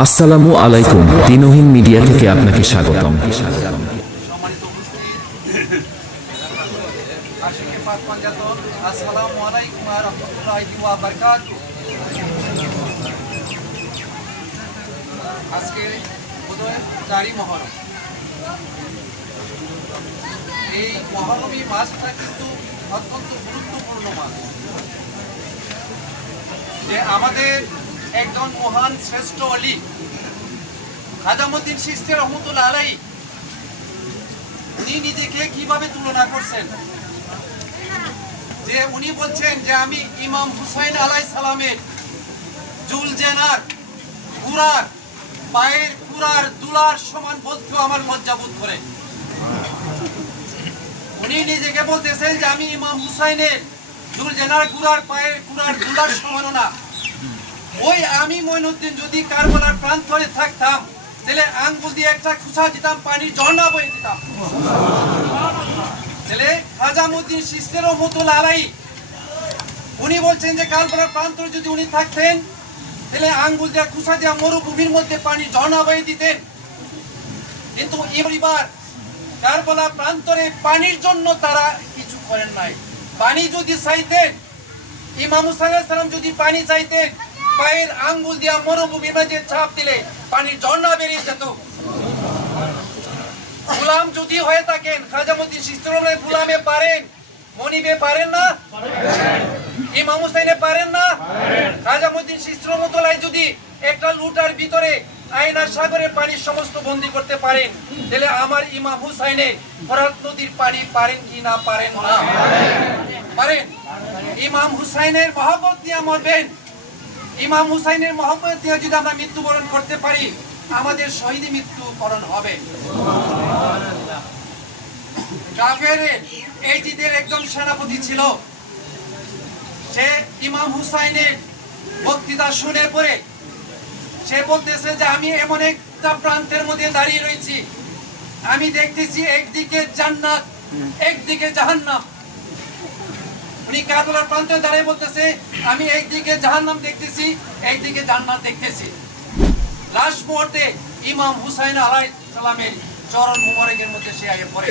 আসসালামু আলাইকুম দিনহীন মিডিয়া থেকে আপনাকে স্বাগতম। আজকে বোধহয় মহরম। এই মহরমী মাসটা কিন্তু অত্যন্ত গুরুত্বপূর্ণ মাস যে আমাদের একজন মহান শ্রেষ্ঠ অলি। হাজামুদ্দিন সিস্তের রহমতুল্লাহ আলাই, উনি নিজেকে কীভাবে তুলনা করছেন? যে উনি বলছেন যে আমি ইমাম হুসাইন আলাই সালামের জুল জেনার কুরার পায়ের কুরার দুলার সমান বলতেও আমার লজ্জাবোধ করে। উনি নিজেকে বলতেছেন যে আমি ইমাম হুসাইনের জুল জেনার কুরার পায়ের কুরার দুলার সমানও না। ওই আমি মইনুদ্দিন যদি কারবালার প্রান্তরে থাকতাম, তাহলে আঙ্গুল দিয়ে একটা খুশা দিতাম, পানি ঝর্ণা বয়ে দিতাম। তাহলে খাজামুদ্দিন শিস্তের মতুল আলাই, উনি বলছেন যে কারবালার প্রান্তরে যদি উনি থাকতেন, তাহলে আঙ্গুল দিয়ে খুশা দিয়ে মরুভূমির মধ্যে পানি ঝর্ণা বয়ে দিতেন। কিন্তু এবার কারবালা প্রান্তরে পানির জন্য তারা কিছু করেন নাই। পানি যদি চাইতেন, ইমাম হুসাইন যদি পানি চাইতেন পায়ের আঙ্গুল দিয়া মরুভূমির মাঝে চাপ দিলে পানির ঝর্ণা বেরিয়ে যেত। গুলাম যদি হয়ে থাকেন, খাজামুদ্দিন সিস্তরমে গুলামে পারেন, মনিবে পারেন না? ইমাম হুসাইনে পারেন না? খাজামুদ্দিন সিস্তরমতলায় যদি একটা লুটার ভিতরে আয়নার সাগরে পানির সমস্ত বন্দি করতে পারেন, তাহলে আমার ইমাম হুসাইনে ফরাত নদীর পানি পারেন কি না পারেন না? পারেন। ইমাম হুসাইনের মহব্বত নিয়ে মরবেন। ইমাম হুসাইনের মহব্বত নিয়ে যদি আমরা মৃত্যুবরণ করতে পারি, আমাদের শহীদ মৃত্যুবরণ হবে। একজন সেনাপতি ছিল। সে ইমাম হুসাইনের বক্তৃতা শুনে পরে সে বলতেছে যে, আমি এমন একটা প্রান্তের মধ্যে দাঁড়িয়ে রয়েছি। আমি দেখতেছি একদিকে জান্নাত, একদিকে জাহান্নাম। উনি কারবালার প্রান্তে দাঁড়িয়ে বলতেছে, আমি একদিকে জাহান্নাম দেখতেছি একদিকে জান্নাত দেখতেছি। লাস্ট মুহূর্তে ইমাম হুসাইন আলাই সালামের চরণ মুবারকের মধ্যে সে আগে পড়ে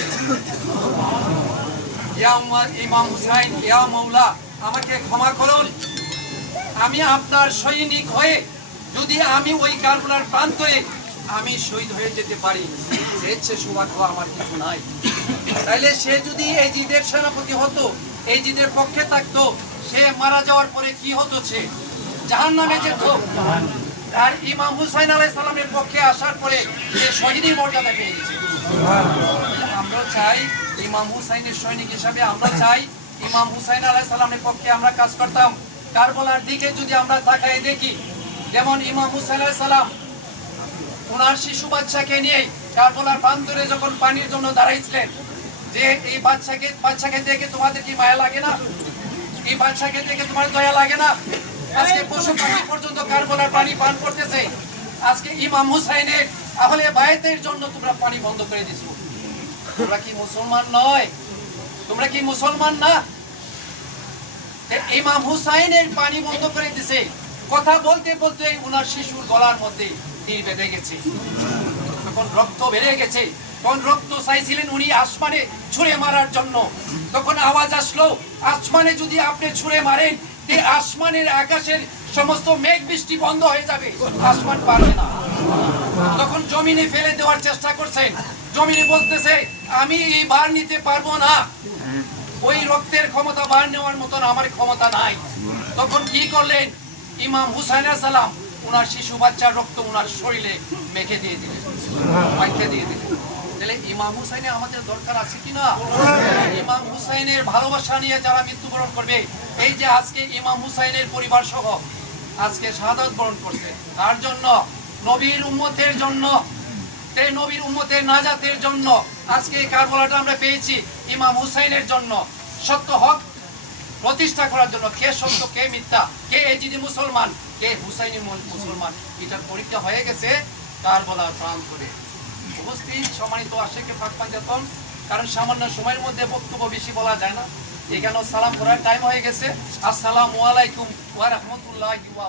ইমাম হুসাইন, ইয়া মাওলা, আমাকে ক্ষমা করুন। আমি আপনার সৈনিক হয়ে, যদি আমি ওই কারবালার প্রান্তরে আমি শহীদ হয়ে যেতে পারি এর সৌভাগ্য, আমার কিছু নাই। তাইলে সে যদি এই জিদের সেনাপতি হতো এই জিদের পক্ষে থাকতো, সে মারা যাওয়ার পরে কি হতো সে? জাহান নামে যেত। আর ইমাম হুসাইন আলাই সালামের পক্ষে আসার পরে সে শহীদের মর্যাদা পেয়ে গেছে। আমরা চাই ইমাম হুসাইনের সৈনিক হিসাবে আমরা চাই ইমাম হুসাইন আলাই সালামের পক্ষে আমরা কাজ করতাম। কারবলার দিকে যদি আমরা তাকাই দেখি, যেমন ইমাম হুসাইন আলাই সালাম ওনার শিশু বাচ্চাকে নিয়ে কারবলার প্রান্তরে যখন পানির জন্য দাঁড়াইছিলেন যে এই বাচ্চাকে বাচ্চাকে দেখে তোমাদের কি মায়া লাগে না? এই বাচ্চাকে দেখে তোমার দয়া লাগে না? আজকে পশু পাখি পর্যন্ত কারবলার পানি পান করতেছে? আজকে ইমাম হুসাইনের তাহলে বায়তের জন্য তোমরা পানি বন্ধ করে দিছো। তোমরা কি মুসলমান নয়? তোমরা কি মুসলমান না? ইমাম হুসাইনের পানি বন্ধ করে দিছে। কথা বলতে বলতে ওনার শিশুর গলার মধ্যে তীর বেঁধে গেছে। তখন রক্ত বেড়ে গেছে। তখন রক্ত চাইছিলেন উনি আসমানে ছুঁড়ে মারার জন্য। তখন আওয়াজ আসলো, আসমানে যদি আপনি ছুঁড়ে মারেন তে আসমানের আকাশের সমস্ত মেঘ বৃষ্টি বন্ধ হয়ে যাবে। আসমান পারবে না। তখন জমিনে ফেলে দেওয়ার চেষ্টা করছেন। জমিনে বলতেছে, আমি এই বার নিতে পারব না। ওই রক্তের ক্ষমতা বার নেওয়ার মতন আমার ক্ষমতা নাই। তখন কি করলেন? ইমাম হুসাইন সালাম ওনার শিশু বাচ্চার রক্ত ওনার শরীরে মেখে দিয়ে দিলেন। মাইখে দিয়ে দিলেন। তাহলে ইমাম আমাদের দরকার আছে ইমাম হুসাইনের ভালোবাসা নিয়ে যারা মৃত্যুবরণ করবে, এই যে আজকে ইমাম হুসাইনের পরিবার সহ আজকে বরণ করছে তার জন্য? নবীর উম্মতের জন্য। এই নবীর উম্মতের নাজাতের জন্য। আজকে এই কারবলাটা আমরা পেয়েছি ইমাম হুসাইনের জন্য। সত্য হক প্রতিষ্ঠা করার জন্য। কে সত্য, কে মিথ্যা, কে এজিদি মুসলমান, কে হুসাইনি মুসলমান। এটার পরীক্ষা হয়ে গেছে কারবলার প্রাণ করে উপস্থিত সম্মানিত আশেখে ফাঁকফান পাঞ্জাতন কারণ সামান্য সময়ের মধ্যে বক্তব্য বেশি বলা যায় না। এখানেও সালাম করার টাইম হয়ে গেছে। আসসালামু আলাইকুম ওয়া রাহমাতুল্লাহি ওয়া